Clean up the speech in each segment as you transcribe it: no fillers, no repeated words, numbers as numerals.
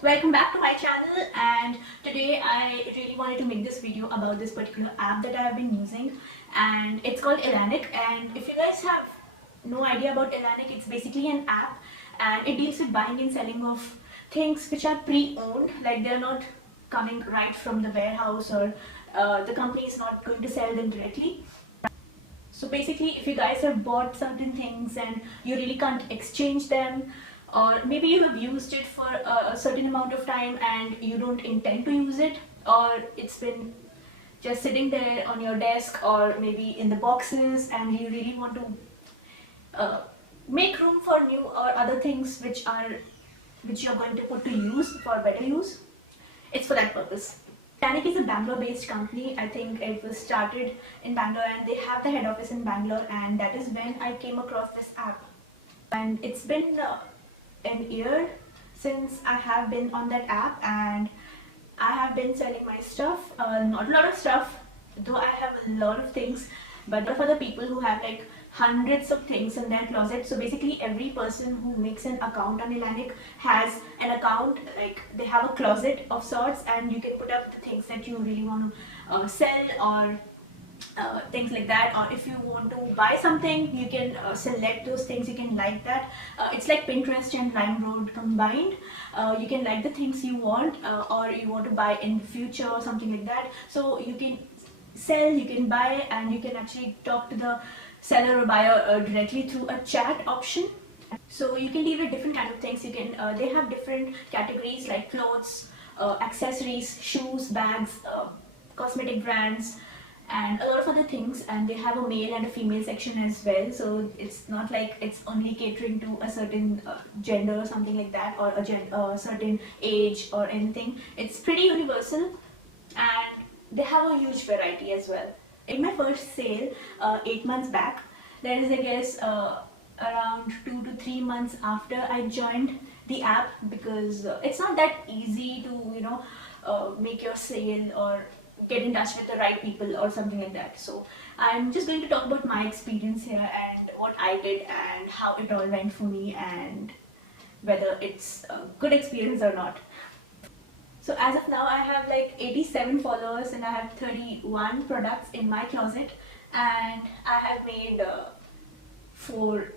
Welcome back to my channel, and today I really wanted to make this video about this particular app that I have been using, and it's called Elanic. And if you guys have no idea about Elanic, it's basically an app and it deals with buying and selling of things which are pre-owned, like they're not coming right from the warehouse, or the company is not going to sell them directly. So basically, if you guys have bought certain things and you really can't exchange them, or maybe you have used it for a certain amount of time and you don't intend to use it, or it's been just sitting there on your desk or maybe in the boxes, and you really want to make room for new or other things which you're going to put to use for better use, it's for that purpose. Elanic is a Bangalore-based company. I think it was started in Bangalore and they have the head office in Bangalore, and that is when I came across this app. And it's been an year since I have been on that app, and I have been selling my stuff. Not a lot of stuff, though I have a lot of things, but for the people who have like hundreds of things in their closet. So basically every person who makes an account on Elanic has an account, like they have a closet of sorts, and you can put up the things that you really want to sell, or things like that. Or if you want to buy something, you can select those things, you can like that. It's like Pinterest and LimeRoad combined. You can like the things you want, or you want to buy in the future or something like that. So you can sell, you can buy, and you can actually talk to the seller or buyer directly through a chat option. So you can deal with different kind of things. You can they have different categories like clothes, accessories, shoes, bags, cosmetic brands, and a lot of other things. And they have a male and a female section as well, so it's not like it's only catering to a certain gender or something like that, or a certain age or anything. It's pretty universal, and they have a huge variety as well. In my first sale 8 months back, that is I guess around 2 to 3 months after I joined the app, because it's not that easy to make your sale or get in touch with the right people or something like that. So I'm just going to talk about my experience here and what I did and how it all went for me, and whether it's a good experience or not. So as of now, I have like 87 followers and I have 31 products in my closet, and I have made 4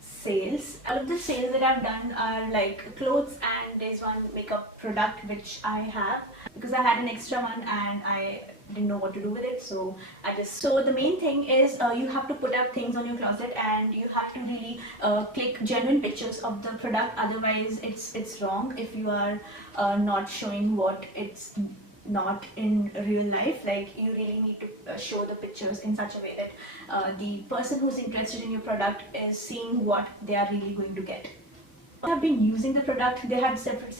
sales. All of the sales that I've done are like clothes, and there's one makeup product which I have because I had an extra one and I didn't know what to do with it, so so the main thing is you have to put up things on your closet, and you have to really click genuine pictures of the product. Otherwise it's wrong if you are not showing what it's not in real life. Like you really need to show the pictures in such a way that the person who's interested in your product is seeing what they are really going to get. I have been using the product. They have separate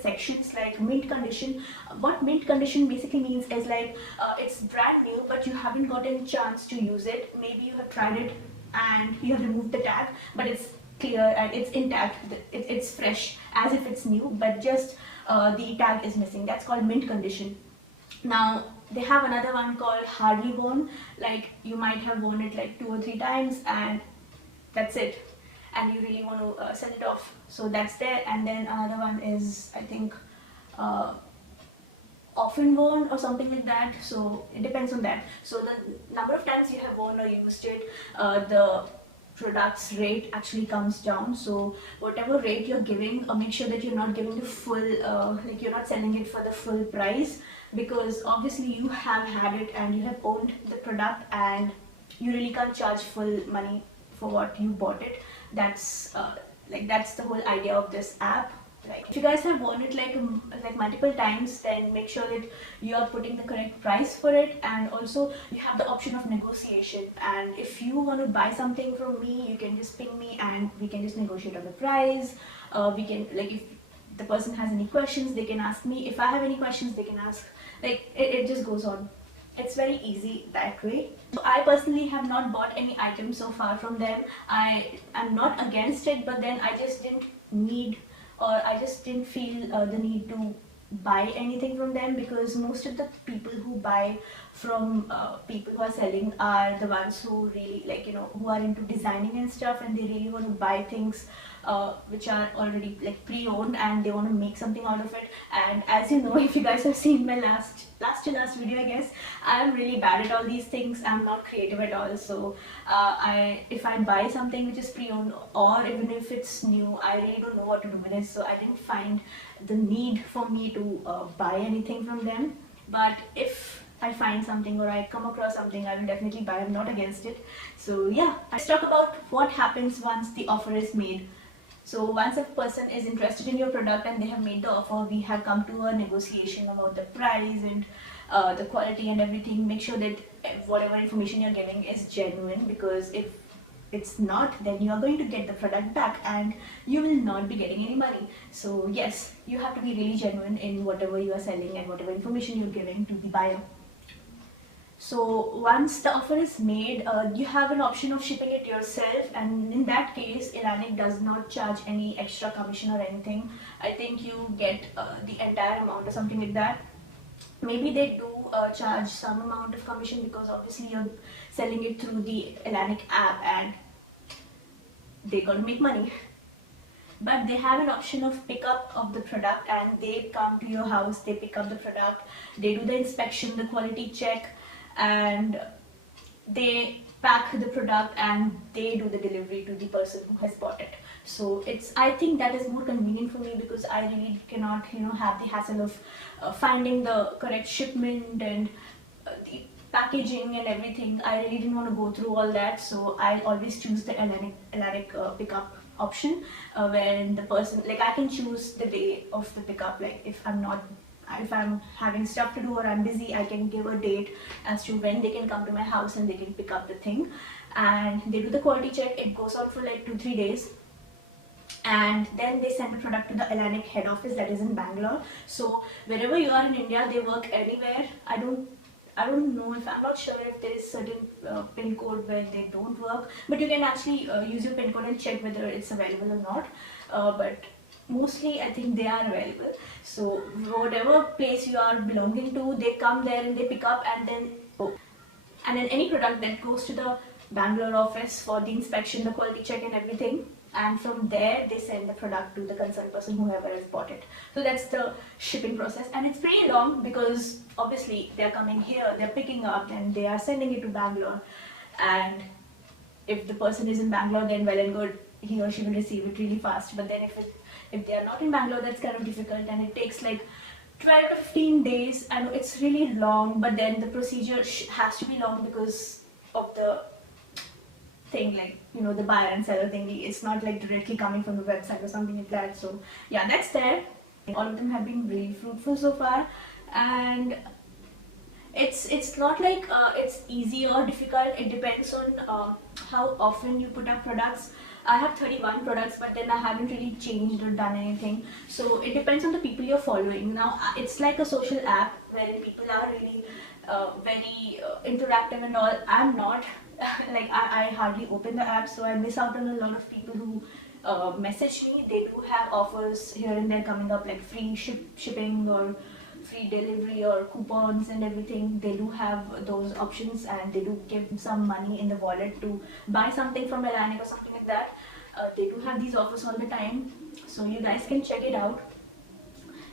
sections like mint condition. What mint condition basically means is like it's brand new but you haven't gotten a chance to use it. Maybe you have tried it and you have removed the tag, but it's clear and it's intact, it's fresh as if it's new, but just the tag is missing. That's called mint condition. Now they have another one called hardly worn, like you might have worn it like 2 or 3 times and that's it, and you really want to sell it off, so that's there. And then another one is I think often worn or something like that, so it depends on that. So the number of times you have worn or used it, the product's rate actually comes down. So whatever rate you're giving, make sure that you're not giving the full like you're not selling it for the full price, because obviously you have had it and you have owned the product and you really can't charge full money for what you bought it. That's that's the whole idea of this app. Like if you guys have worn it like multiple times, then make sure that you are putting the correct price for it. And also you have the option of negotiation, and if you want to buy something from me, you can just ping me and we can just negotiate on the price. We can, like, if the person has any questions, they can ask me. If I have any questions, they can ask. Like it just goes on. It's very easy that way. So I personally have not bought any items so far from them. I am not against it, but then I just didn't need, or I just didn't feel the need to buy anything from them, because most of the people who buy from people who are selling are the ones who really who are into designing and stuff, and they really want to buy things which are already like pre-owned, and they want to make something out of it. And as you know, if you guys have seen my last to last video, I guess I'm really bad at all these things. I'm not creative at all. So if I buy something which is pre-owned, or even if it's new, I really don't know what to do with it. So I didn't find the need for me to buy anything from them. But if I find something or I come across something, I will definitely buy. I'm not against it. So yeah, let's talk about what happens once the offer is made. So once a person is interested in your product and they have made the offer, we have come to a negotiation about the price and the quality and everything. Make sure that whatever information you're giving is genuine, because if it's not, then you are going to get the product back and you will not be getting any money. So yes, you have to be really genuine in whatever you are selling and whatever information you're giving to the buyer. So once the offer is made, you have an option of shipping it yourself, and in that case Elanic does not charge any extra commission or anything. I think you get the entire amount or something like that. Maybe they do charge some amount of commission, because obviously you're selling it through the Elanic app and they got to make money. But they have an option of pickup of the product, and they come to your house, they pick up the product, they do the inspection, the quality check, and they pack the product and they do the delivery to the person who has bought it. So I think that is more convenient for me, because I really cannot have the hassle of finding the correct shipment and the packaging and everything. I really didn't want to go through all that, so I always choose the Elanic pickup option, wherein the person, like, I can choose the day of the pickup. Like if I'm having stuff to do or I'm busy, I can give a date as to when they can come to my house and they can pick up the thing, and they do the quality check. It goes on for like 2-3 days, and then they send the product to the Elanic head office that is in Bangalore. So wherever you are in India, they work anywhere. I don't know, if I'm not sure if there is certain pin code where they don't work, but you can actually use your pin code and check whether it's available or not. But mostly I think they are available. So whatever place you are belonging to, they come there and they pick up, and then any product that goes to the Bangalore office for the inspection, the quality check and everything, and from there they send the product to the concerned person, whoever has bought it. So that's the shipping process, and it's pretty long, because obviously they're coming here, they're picking up, and they are sending it to Bangalore. And if the person is in Bangalore, then well and good, he or she will receive it really fast. But then if they are not in Bangalore, that's kind of difficult, and it takes like 12 to 15 days. I know it's really long, but then the procedure has to be long because of the thing, like, the buyer and seller thingy. It's not like directly coming from the website or something like that. So yeah, that's there. All of them have been really fruitful so far, and it's not like it's easy or difficult. It depends on how often you put up products. I have 31 products, but then I haven't really changed or done anything. So it depends on the people you're following. Now it's like a social app wherein people are really very interactive and all. I'm not. Like I hardly open the app, so I miss out on a lot of people who message me. They do have offers here and there coming up, like free shipping or free delivery or coupons and everything. They do have those options, and they do give some money in the wallet to buy something from Elanic or something like that. They do have these offers all the time, so you guys can check it out.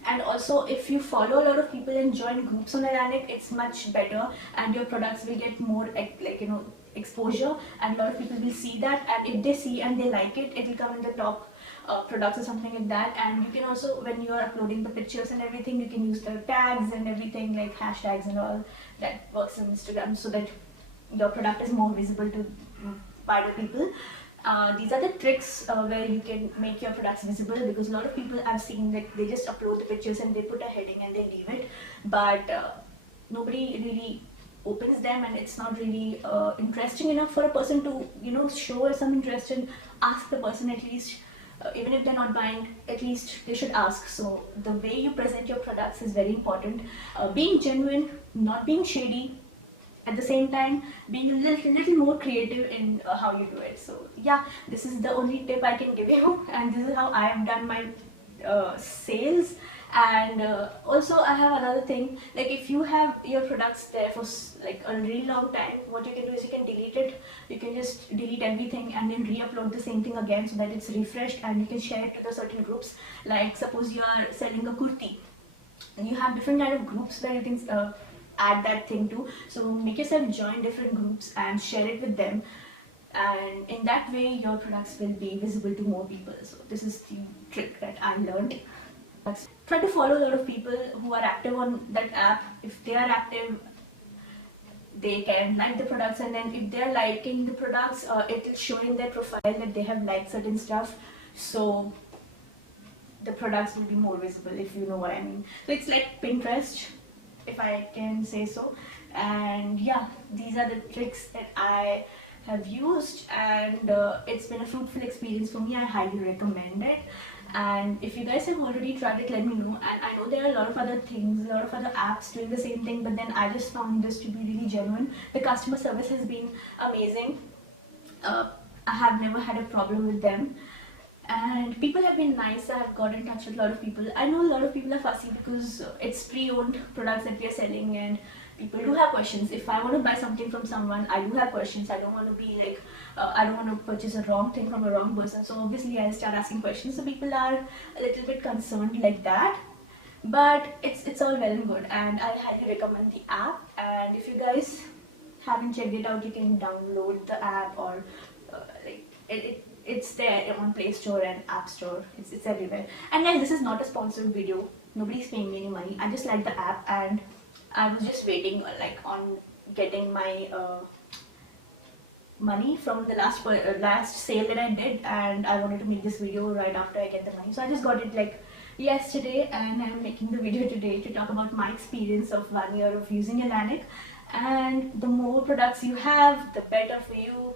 And also, if you follow a lot of people and join groups on Elanic, it's much better, and your products will get more exposure, and a lot of people will see that, and if they see and they like it, it will come in the top products or something like that. And you can also, when you are uploading the pictures and everything, you can use the tags and everything, like hashtags and all that works on Instagram, so that your product is more visible to wider people. These are the tricks where you can make your products visible, because a lot of people I've seen, like, they just upload the pictures and they put a heading and they leave it, but nobody really opens them, and it's not really interesting enough for a person to show some interest and ask the person at least. Even if they're not buying, at least they should ask. So the way you present your products is very important. Being genuine, not being shady, at the same time being a little more creative in how you do it. So yeah, this is the only tip I can give you, and this is how I have done my sales And also I have another thing, like if you have your products there for like a really long time, what you can do is you can delete it. You can just delete everything and then re-upload the same thing again so that it's refreshed, and you can share it to the certain groups. Like suppose you are selling a kurti and you have different kind of groups where you can add that thing to. So make yourself join different groups and share it with them, and in that way your products will be visible to more people. So this is the trick that I learned. Try to follow a lot of people who are active on that app. If they are active, they can like the products, and then if they're liking the products, it will show in their profile that they have liked certain stuff, so the products will be more visible, if you know what I mean. So it's like Pinterest, if I can say so. And yeah, these are the tricks that I have used, and it's been a fruitful experience for me. I highly recommend it. And if you guys have already tried it, let me know. And I know there are a lot of other things, a lot of other apps doing the same thing, but then I just found this to be really genuine. The customer service has been amazing. I have never had a problem with them, and people have been nice. I have got in touch with a lot of people. I know a lot of people are fussy because it's pre-owned products that we are selling, and people do have questions. If I want to buy something from someone, I do have questions. I don't want to be like, I don't want to purchase a wrong thing from a wrong person. So obviously I'll start asking questions. So people are a little bit concerned like that. But it's all well and good, and I highly recommend the app. And if you guys haven't checked it out, you can download the app, or like it's there on Play Store and App Store. It's everywhere. And guys, this is not a sponsored video. Nobody's paying me any money. I just like the app, and I was just waiting like on getting my money from the last sale that I did, and I wanted to make this video right after I get the money. So I just got it like yesterday, and I'm making the video today to talk about my experience of 1 year of using Elanic. And the more products you have, the better for you.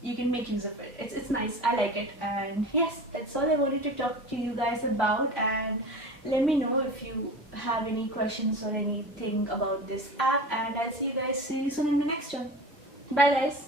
You can make use of it. It's nice. I like it. And yes, that's all I wanted to talk to you guys about. And let me know if you have any questions or anything about this app, and I'll see you guys soon in the next one. Bye guys.